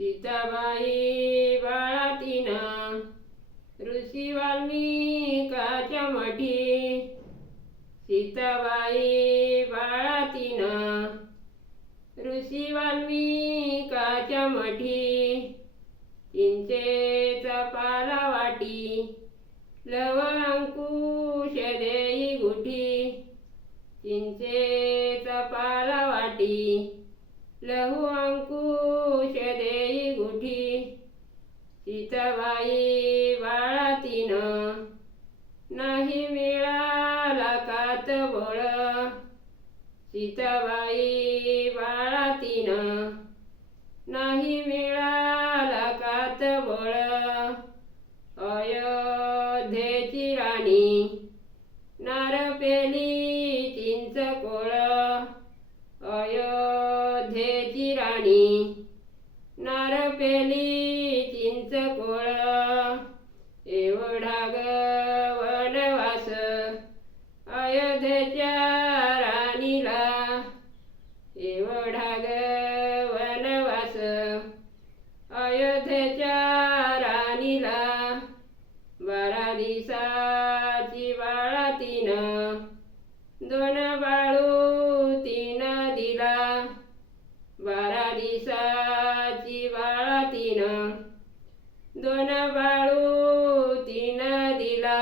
सीताबाई बाळातीना ऋषी वाल्मिकाच्या मठी सीताबाई बाळातीना ऋषी वाल्मिकाच्या मठी चिंचेचा पाला वाटी लव अंकुश देई गुठी चिंचेचा पाला वाटी लहू अंकुश सीताबाई बाळातीनं. नाही मिळाला कात बोळ. सीताबाई बाळातीनं. नाही मिळाला कात बोळ. अयोध्येची राणी. नारपेली चिंच कोळ. अयोध्येची राणी. नारपेली राहिला एवढा ग वनवास अयोध्येच्या राणीला बारा दिसाची बाळा तिनं दोन बाळू तिनं दिला बारा दिसाची बाळा तिनं दोन बाळू तिनं दिला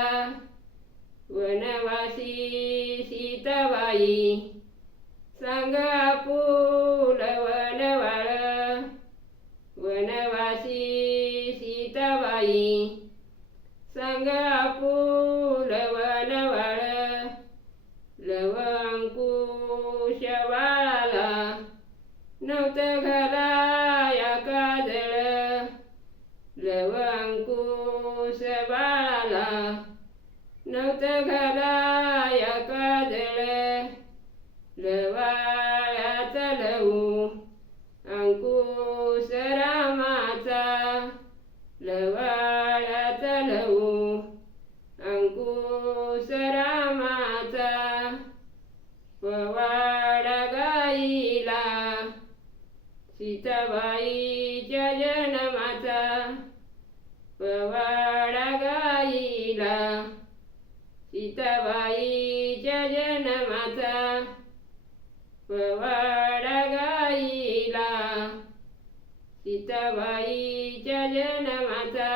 वनवासी सीताबाई सांगा आपुल वनवाळ वनवासी सीताबाई. सांगा आपुल वनवाळ लव अंकुश बाळाला नव्हतं घालाया काजळ लवंकुश बाळाला नव्हतं घालाया काजळ लवा अंकुश रामाचा लवाळ्याचा लवू अंकुश रामाचा पवाडा गाईला. सीताबाईच्या जन्माचा पवाडा गाईला. सीताबाईच्या जन्माचा पवाडा चितवायी च जनमता